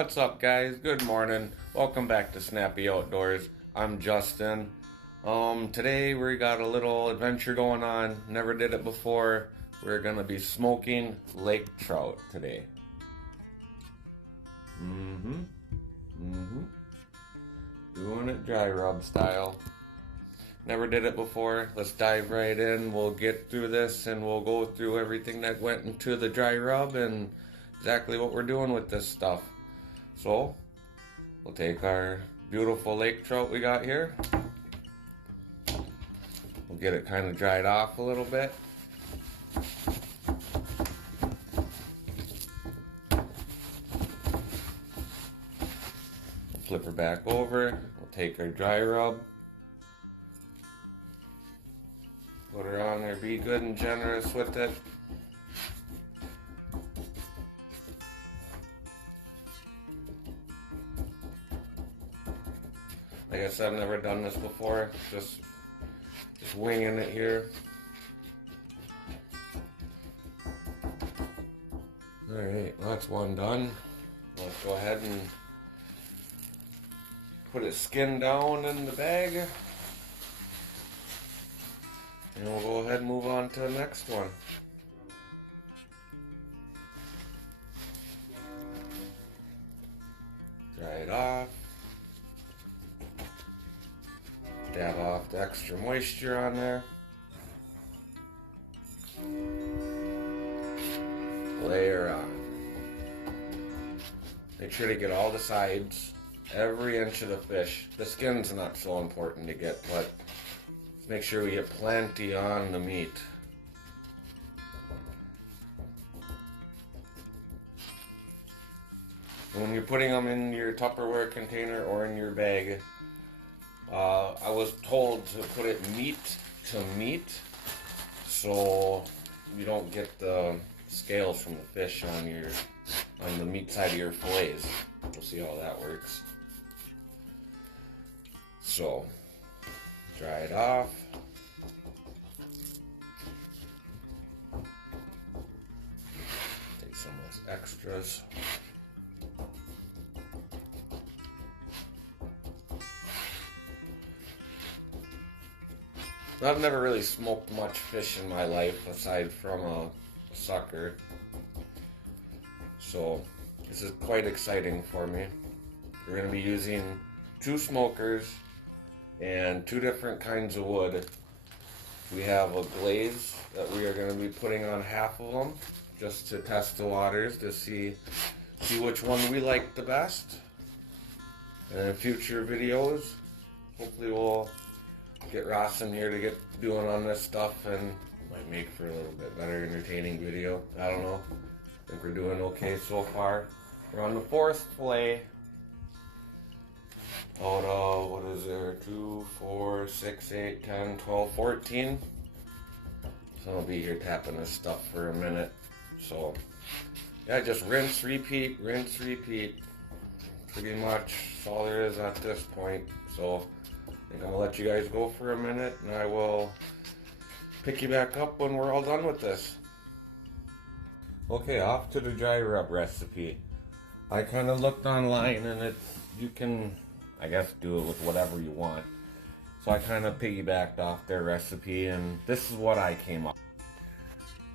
What's up, guys? Good morning. Welcome back to Snappy Outdoors. I'm Justin. Today we got a little adventure going on. Never did it before. We're gonna be smoking lake trout today. Doing it dry rub style. Never did it before. Let's dive right in. We'll get through this and we'll go through everything that went into the dry rub and exactly what we're doing with this stuff. So, we'll take our beautiful lake trout we got here. We'll get it kind of dried off a little bit. We'll flip her back over. We'll take our dry rub. Put her on there. Be good and generous with it. Like I said, I've never done this before. Just winging it here. Alright, well, that's one done. Let's go ahead and put its skin down in the bag. And we'll go ahead and move on to the next one. Dry it off. Dab off the extra moisture on there. Layer on. Make sure to get all the sides, every inch of the fish. The skin's not so important to get, but make sure we get plenty on the meat. When you're putting them in your Tupperware container or in your bag, I was told to put it meat to meat, so you don't get the scales from the fish on the meat side of your fillets. We'll see how that works. So, dry it off. Take some of those extras. I've never really smoked much fish in my life aside from a sucker, so this is quite exciting for me. We're going to be using 2 smokers and 2 different kinds of wood. We have a glaze that we are going to be putting on half of them just to test the waters to see which one we like the best. And in future videos, hopefully we'll get Ross in here to get doing on this stuff and might make for a little bit better entertaining video. I don't know. I think we're doing okay so far. We're on the 4th fillet. Out of, what is there, 2, 4, 6, 8, 10, 12, 14. So I'll be here tapping this stuff for a minute. So, yeah, just rinse, repeat, pretty much that's all there is at this point. So, I think I'm going to let you guys go for a minute, and I will pick you back up when we're all done with this. Okay, off to the dry rub recipe. I kind of looked online, and you can, I guess, do it with whatever you want. So I kind of piggybacked off their recipe, and this is what I came up with.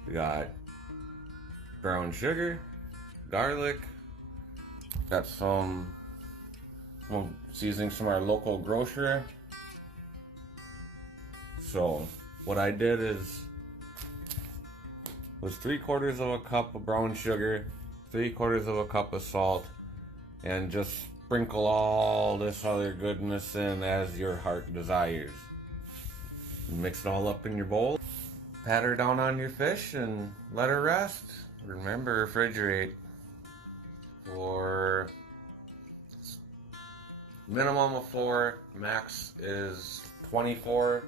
We got brown sugar, garlic, got some seasonings from our local grocer. So what I did was 3/4 of a cup of brown sugar, 3/4 of a cup of salt, and just sprinkle all this other goodness in as your heart desires. Mix it all up in your bowl. Pat her down on your fish and let her rest. Remember, refrigerate for minimum of 4, max is 24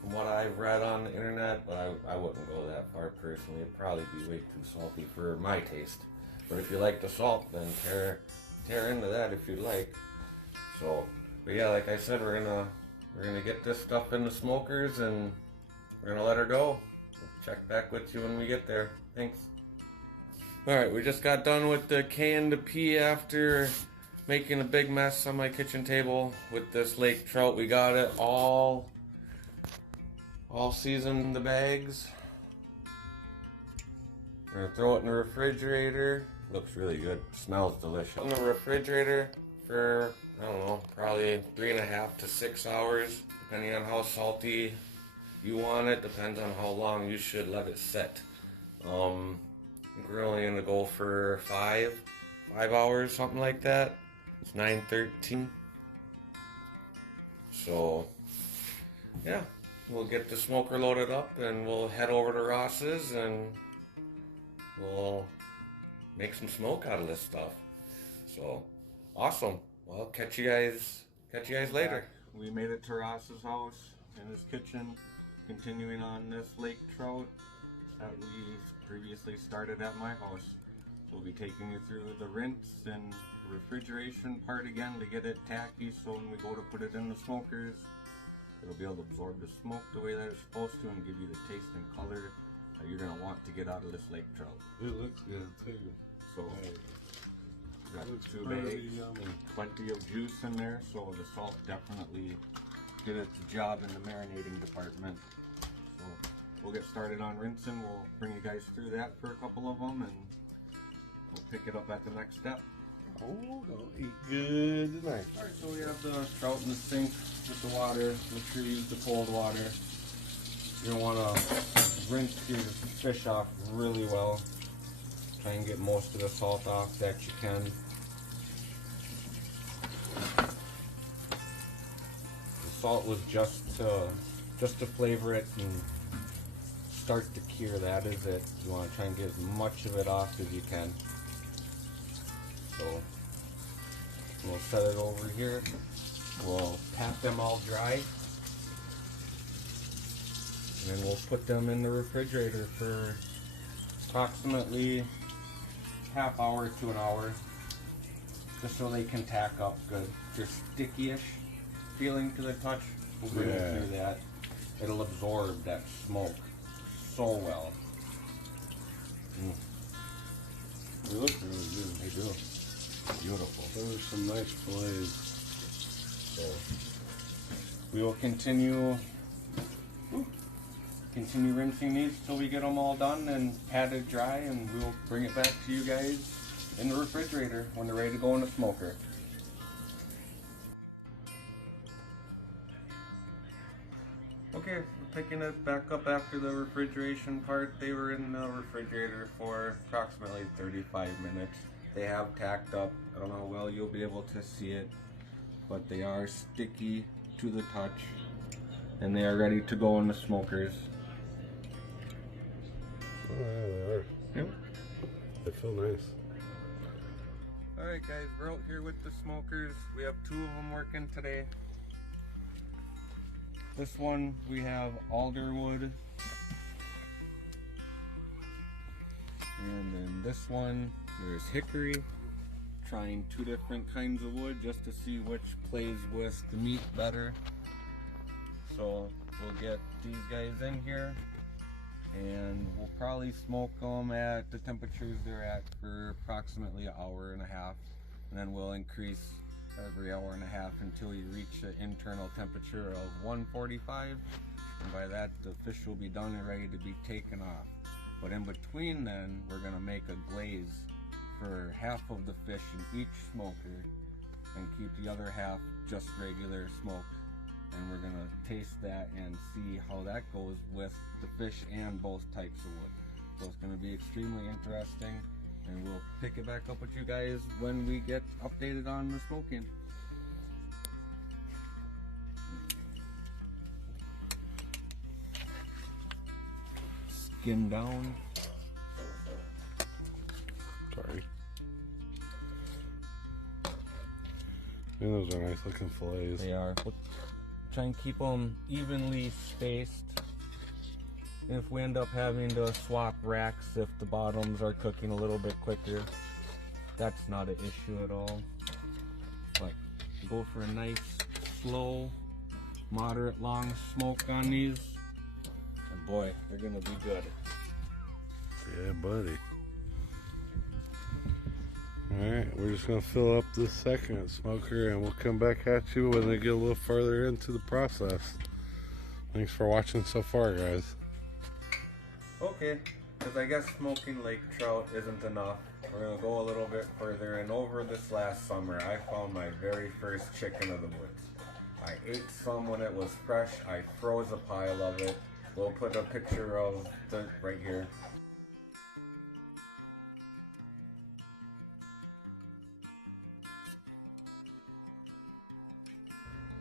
from what I've read on the internet, but I wouldn't go that far personally. It'd probably be way too salty for my taste. But if you like the salt, then tear into that if you'd like. So, but yeah, like I said, we're gonna get this stuff in the smokers and we're gonna let her go. We'll check back with you when we get there. Thanks. Alright, we just got done with the K and the P after making a big mess on my kitchen table with this lake trout. We got it all seasoned in the bags. We're gonna throw it in the refrigerator. Looks really good. Smells delicious. In the refrigerator for, I don't know, probably 3.5 to 6 hours, depending on how salty you want it. Depends on how long you should let it set. We're only gonna go for 5 hours, something like that. It's 9:13. So, yeah, we'll get the smoker loaded up and we'll head over to Ross's and we'll make some smoke out of this stuff. So, awesome. Well, catch you guys later. We made it to Ross's house in his kitchen, continuing on this lake trout that we previously started at my house. So we'll be taking you through the rinse and refrigeration part again to get it tacky, so when we go to put it in the smokers, it'll be able to absorb the smoke the way that it's supposed to and give you the taste and color that you're going to want to get out of this lake trout. It looks good too. So got 2 bags, plenty of juice in there, so the salt definitely did its job in the marinating department. So we'll get started on rinsing. We'll bring you guys through that for a couple of them, and we'll pick it up at the next step. Oh, gonna eat good tonight. Alright, so we have the trout in the sink with the water. Make sure you use the cold water. You're gonna wanna rinse your fish off really well. Try and get most of the salt off that you can. The salt was just to flavor it and start to cure. That is it. You want to try and get as much of it off as you can. So we'll set it over here. We'll pat them all dry, and then we'll put them in the refrigerator for approximately half hour to an hour, just so they can tack up good. They're sticky-ish feeling to the touch. We'll bring it through that. It'll absorb that smoke so well. They look really good. They do. Beautiful. Those are some nice fillets. So we will continue rinsing these till we get them all done and patted dry, and we'll bring it back to you guys in the refrigerator when they're ready to go in the smoker. Okay, we're picking it back up after the refrigeration part. They were in the refrigerator for approximately 35 minutes. They have tacked up. I don't know how well you'll be able to see it, but they are sticky to the touch, and they are ready to go in the smokers. Oh, yeah, they are. Yep. They feel nice. Alright guys, we're out here with the smokers. We have 2 of them working today. This one we have alderwood, and then this one there's hickory. Trying 2 different kinds of wood just to see which plays with the meat better. So we'll get these guys in here, and we'll probably smoke them at the temperatures they're at for approximately an hour and a half, and then we'll increase every hour and a half until you reach the internal temperature of 145, and by that the fish will be done and ready to be taken off. But in between then, we're going to make a glaze for half of the fish in each smoker and keep the other half just regular smoked. And we're gonna taste that and see how that goes with the fish and both types of wood. So it's gonna be extremely interesting, and we'll pick it back up with you guys when we get updated on the smoking. Skin down. Sorry. Yeah, those are nice looking fillets. They are. We'll try and keep them evenly spaced. And if we end up having to swap racks if the bottoms are cooking a little bit quicker, that's not an issue at all. But go for a nice, slow, moderate long smoke on these, and boy, they're gonna be good. Yeah, buddy. Alright, we're just gonna fill up this second smoker and we'll come back at you when we get a little further into the process. Thanks for watching so far, guys. Okay, because I guess smoking lake trout isn't enough. We're going to go a little bit further, and over this last summer I found my very first chicken of the woods. I ate some when it was fresh. I froze a pile of it. We'll put a picture of it right here.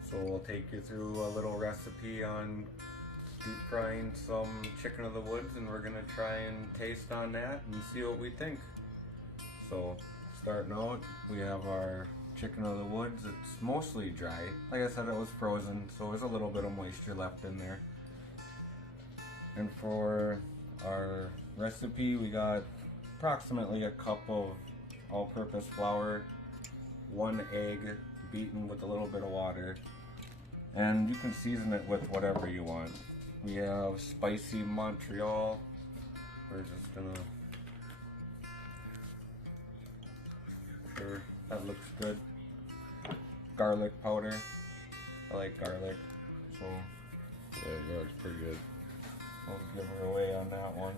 So we'll take you through a little recipe on deep frying some chicken of the woods, and we're gonna try and taste on that and see what we think. So starting out, we have our chicken of the woods. It's mostly dry. Like I said, it was frozen, so there's a little bit of moisture left in there. And for our recipe, we got approximately a cup of all-purpose flour, 1 egg beaten with a little bit of water, and you can season it with whatever you want. We have spicy Montreal. We're just gonna, sure, that looks good. Garlic powder. I like garlic, so Yeah, that looks pretty good. I'll give her away on that one.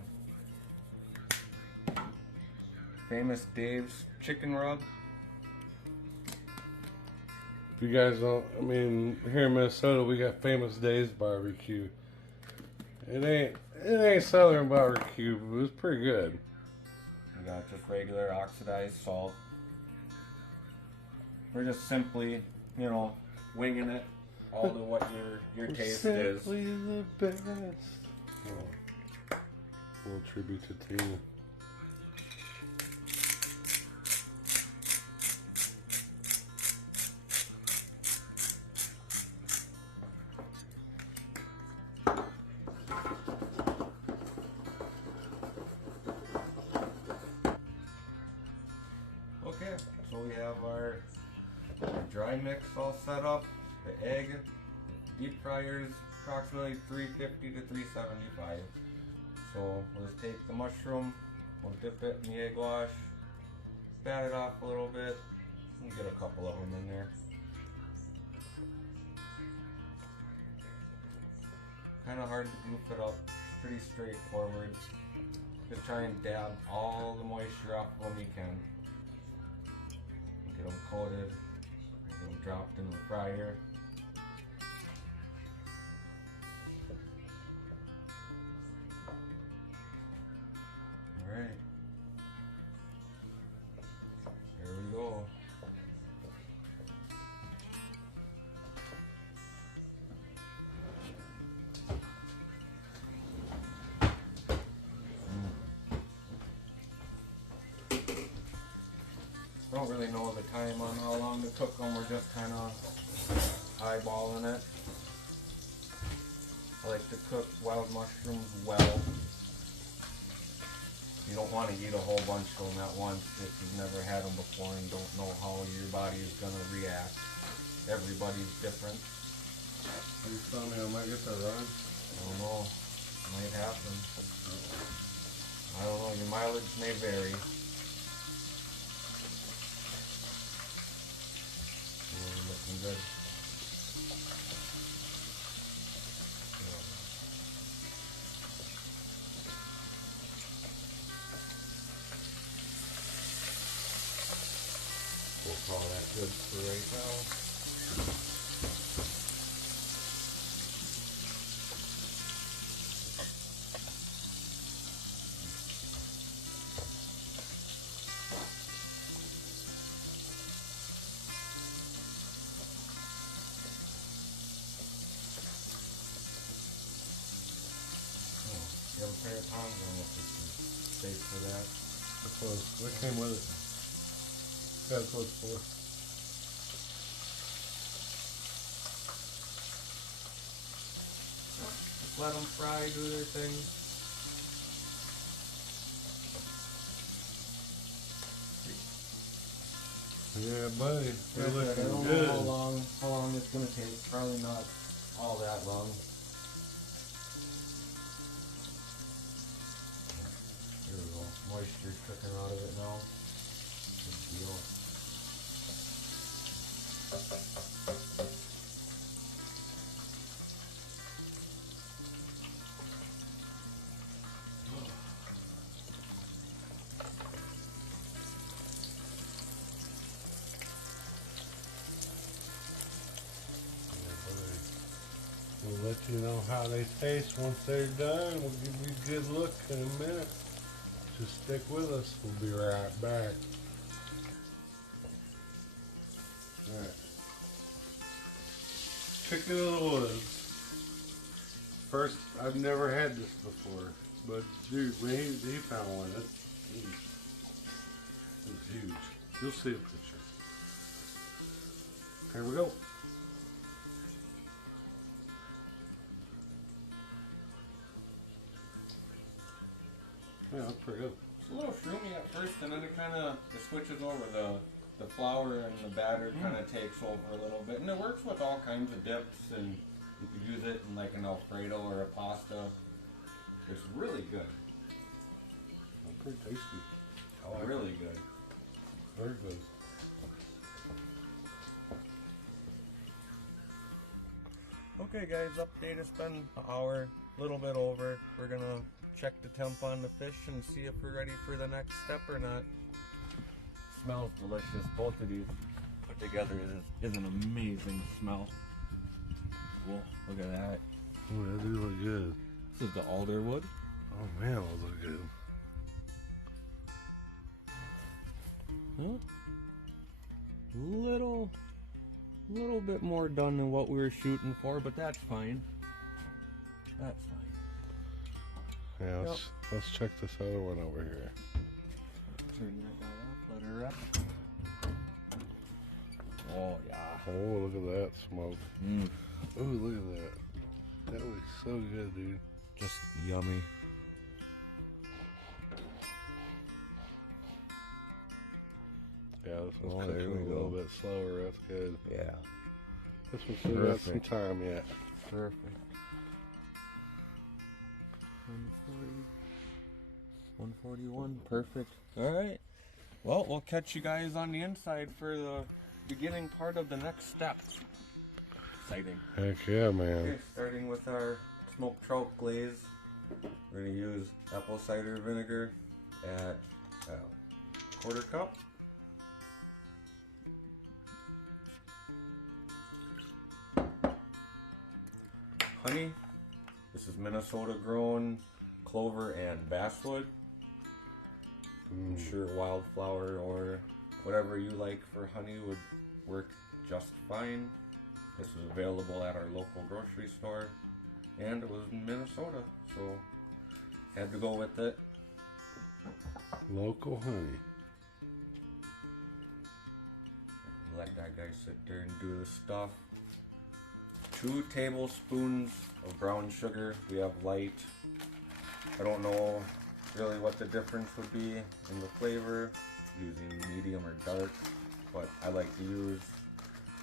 Famous Dave's chicken rub. If you guys don't, I mean, here in Minnesota we got Famous Dave's barbecue. It ain't Southern barbecue, but it's pretty good. We got just regular oxidized salt. We're just simply, you know, winging it all to what your taste is. Simply the best. Oh, a little tribute to Tina. Okay, so we have our dry mix all set up, the egg, deep fryers, approximately 350 to 375. So let's take the mushroom, we'll dip it in the egg wash, bat it off a little bit, and get a couple of them in there. Kind of hard to goof it up, pretty straightforward. Just try and dab all the moisture off when you can. Get them coated, get them dropped in the fryer. Alright, here we go. Don't really know the time on how long to cook them. We're just kind of eyeballing it. I like to cook wild mushrooms well. You don't want to eat a whole bunch of them at once if you've never had them before and don't know how your body is going to react. Everybody's different. Are you telling me I might get that wrong? I don't know. Might happen. I don't know. Your mileage may vary. Looking good. We'll call that good for right now. You have a pair of tongs? I don't know if it's safe for that. That's what came with it. That's what it's for. Just let them fry, do their thing. Yeah, buddy. You're I looking don't good. know how long it's gonna take. Probably not all that long. Here we go. Moisture's trickling out of it now. Good deal. We'll let you know how they taste once they're done. We'll give you a good look in a minute. Just stick with us. We'll be right back. Alright. Chicken of the woods. First, I've never had this before. But dude, when he found one, it's huge. You'll see a picture. Here we go. Yeah, that's pretty good. It's a little shroomy at first, and then it switches over. The flour and the batter kind of takes over a little bit, and it works with all kinds of dips, and you could use it in like an Alfredo or a pasta. It's really good. Pretty tasty. Oh, really good. Very good. Okay guys, update. It's been an hour, a little bit over. We're gonna check the temp on the fish and see if we're ready for the next step or not. Smells delicious. Both of these put together is an amazing smell. Whoa, look at that. Oh, that do look good. This is the alderwood. Oh man, those look good. Huh? Little bit more done than what we were shooting for, but that's fine. That's fine. Yeah, let's check this other one over here. Turn that guy up, let her up. Oh yeah. Oh, look at that smoke. Mm. Oh, look at that. That looks so good, dude. Just yummy. Yeah, this one's cooking a little bit slower. That's good. Yeah. This one's still got some time yet. Perfect. 140. 141. Perfect. Alright. Well, we'll catch you guys on the inside for the beginning part of the next step. Exciting. Heck yeah, man. Okay, starting with our smoked trout glaze. We're going to use apple cider vinegar at a 1/4 cup. Honey. This is Minnesota grown clover and basswood. I'm sure wildflower or whatever you like for honey would work just fine. This was available at our local grocery store, and it was in Minnesota, so had to go with it. Local honey. Let that guy sit there and do the stuff. 2 tablespoons of brown sugar. We have light. I don't know really what the difference would be in the flavor using medium or dark, but I like to use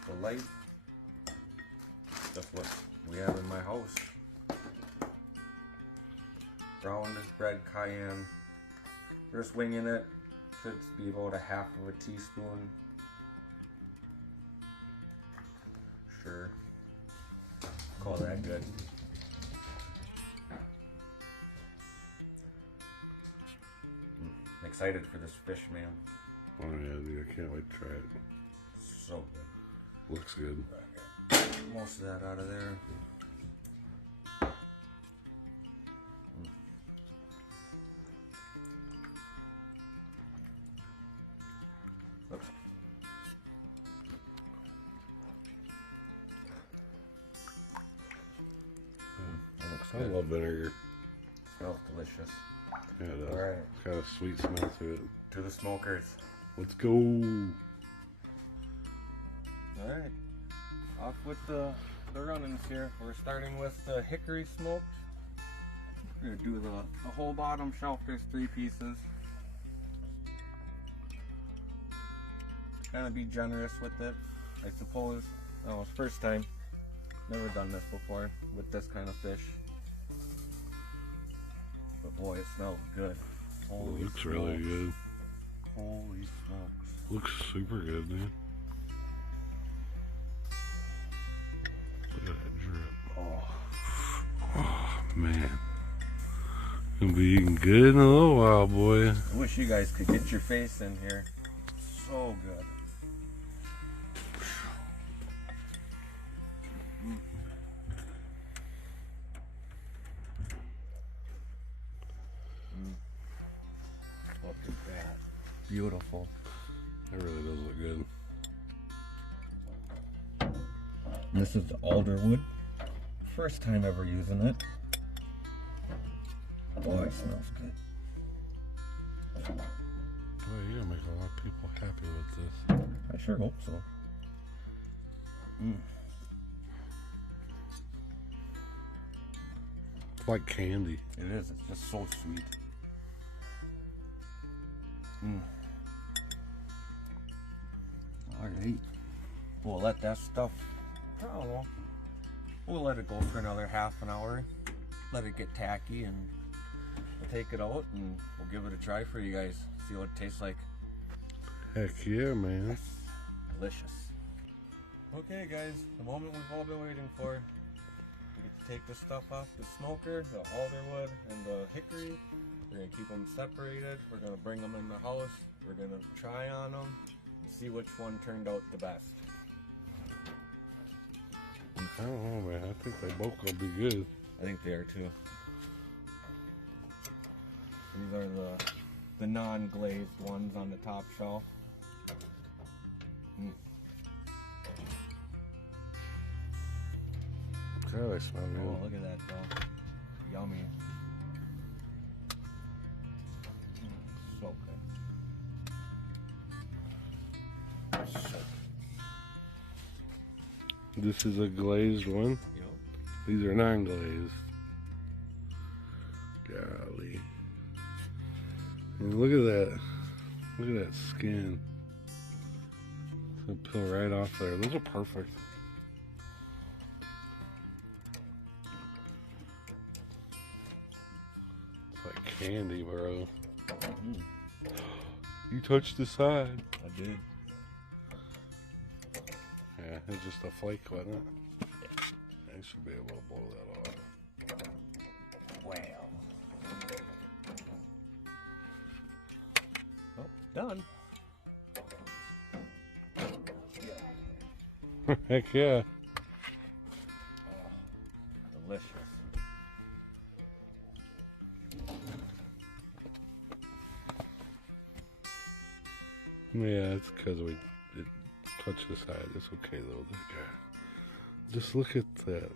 the light. That's what we have in my house. Ground red cayenne. We're just winging it. Should be about 1/2 of a teaspoon. Sure. Call that good. I'm excited for this fish, man. Oh yeah, dude, I can't wait to try it. So good. Looks good. Most of that out of there. Oops. That looks I good. love vinegar. Smells delicious. Yeah, it does. All right, It's got a sweet smell to it. to the smokers. Let's go. All right, off with the runnings here. We're starting with the hickory smoked. We're gonna do the whole bottom shelf. There's 3 pieces. Kind of be generous with it, I suppose. Oh, it's first time. Never done this before with this kind of fish. But boy, it smells good. It Holy looks really smokes. good. Holy smokes. Looks super good, man. Look at that drip. Oh man. Gonna be eating good in a little while, boy. I wish you guys could get your face in here. So good. Look at that. Beautiful. That really does look good. This is the alderwood. First time ever using it. Boy, it smells good. Boy, you're gonna make a lot of people happy with this. I sure hope so. It's like candy. It is. It's just so sweet. Alright. We'll let that stuff, I don't know. We'll let it go for another half an hour. Let it get tacky and we'll take it out and we'll give it a try for you guys. See what it tastes like. Heck yeah, man. Delicious. Okay guys, the moment we've all been waiting for. We get to take this stuff off the smoker, the alderwood and the hickory. We're gonna keep them separated. We're gonna bring them in the house. We're gonna try on them and see which one turned out the best. I don't know, man. I think they both gonna be good. I think they are too. These are the non-glazed ones on the top shelf. God, they smell good. Oh, look at that though. Yummy. So good. So good. This is a glazed one. Yep. These are non-glazed. Golly. And look at that. Look at that skin. It's gonna peel right off there. Those are perfect. It's like candy, bro. You touched the side. I did. Yeah, it's just a flake, wasn't it? I should be able to blow that off. Wow. Oh, done. Heck yeah. Delicious. Yeah, it's because it touched the side. It's okay though. Just look at that.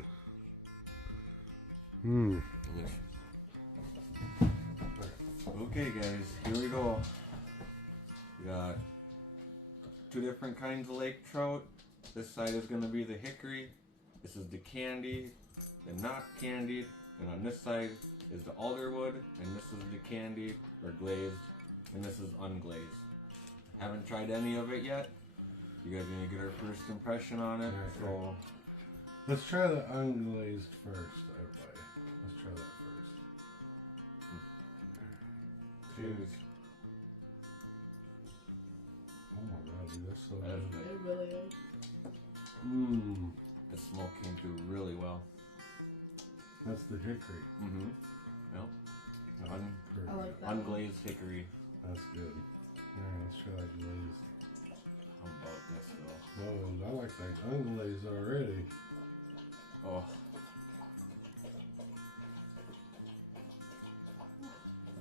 Delicious. Okay guys, here we go. We got two different kinds of lake trout. This side is going to be the hickory. This is the candied, the not candied. And on this side is the alderwood. And this is the candied or glazed. And this is unglazed. Haven't tried any of it yet. You guys gonna get our first impression on it. Right, So let's try the unglazed first, everybody. Let's try that first. cheers. Oh my god, dude, that's so That's good. good. It really is. Mmm. The smoke came through really well. That's the hickory. Mm-hmm. Yep. Perfect. I like that. Unglazed hickory. That's good. Alright, let's try that glazed. How about this though? Oh, I like that unglazed already. Oh.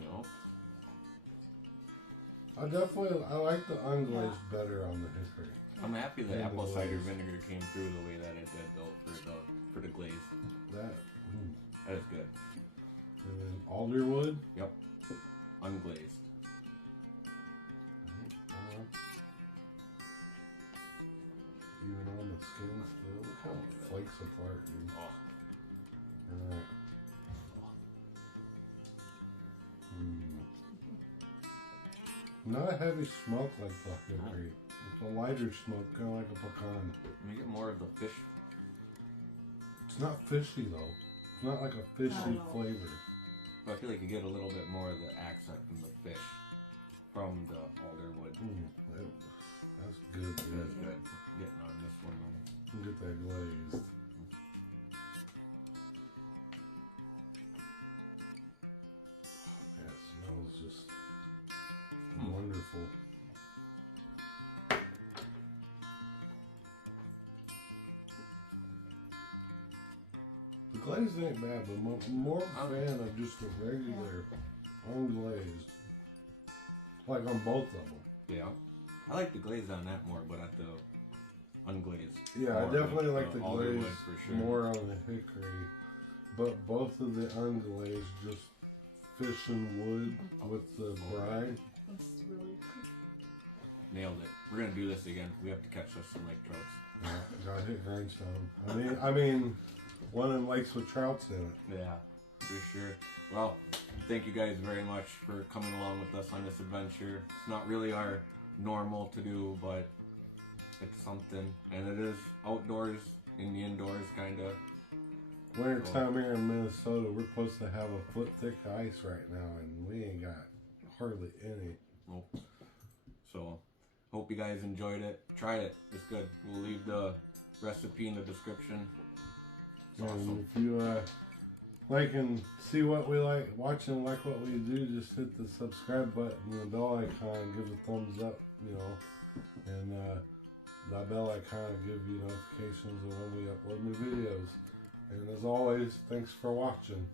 You know? I like the unglazed better on the hickory. I'm happy the And the apple cider glaze. vinegar came through the way that it did though for the glaze. That. That is good. And then alderwood. Yep. Unglazed. Even on the skin still. Look how it flakes apart, dude. Oh. Alright. Not a heavy smoke like the hickory. It's a lighter smoke, kind of like a pecan. Let me get more of the fish. It's not fishy though. It's not like a fishy No. flavor. But I feel like you get a little bit more of the accent from the fish. from the alder wood. That's good, That's dude. good. Getting on this one though. Get that glazed. Yeah, it smells just wonderful. The glaze ain't bad, but more of a fan of just a regular unglazed. Like on both of them. Yeah. I like the glaze on that more, but at the unglazed. Yeah, I more, definitely but like the alder glaze wood for sure. more on the hickory. But both of the unglazed, just fish and wood with the brine. It's really good. Nailed it. We're gonna do this again. We have to catch us some lake trouts. Yeah, gotta hit grindstone. I mean, one in lakes with trouts in it. Yeah, for sure. Well, thank you guys very much for coming along with us on this adventure. It's not really our normal to do, but it's something, and it is outdoors in the indoors, kind of. Winter time here in Minnesota, we're supposed to have a foot thick ice right now, and we ain't got hardly any. Nope. So, hope you guys enjoyed it. Try it. It's good. We'll leave the recipe in the description. It's And awesome. if you like and see what we like, watch and like what we do, just hit the subscribe button and the bell icon, give a thumbs up, you know, and that bell icon will give you notifications of when we upload new videos. And as always, thanks for watching.